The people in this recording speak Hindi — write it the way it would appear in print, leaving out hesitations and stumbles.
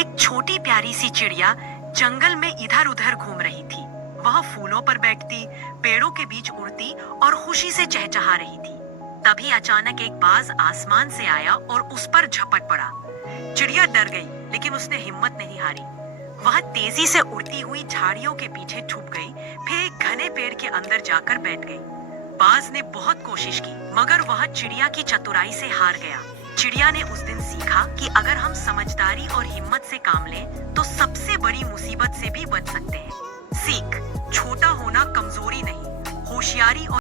एक छोटी प्यारी सी चिड़िया जंगल में इधर उधर घूम रही थी। वह फूलों पर बैठती, पेड़ों के बीच उड़ती और खुशी से चहचहा रही थी। तभी अचानक एक बाज आसमान से आया और उस पर झपट पड़ा। चिड़िया डर गई, लेकिन उसने हिम्मत नहीं हारी। वह तेजी से उड़ती हुई झाड़ियों के पीछे छुप गई, फिर एक घने पेड़ के अंदर जाकर बैठ गई। बाज ने बहुत कोशिश की, मगर वह चिड़िया की चतुराई से हार गया। चिड़िया ने उस दिन सीखा कि अगर हम समझदारी और हिम्मत से काम लें, तो सबसे बड़ी मुसीबत से भी बच सकते हैं। सीख: छोटा होना कमजोरी नहीं, होशियारी और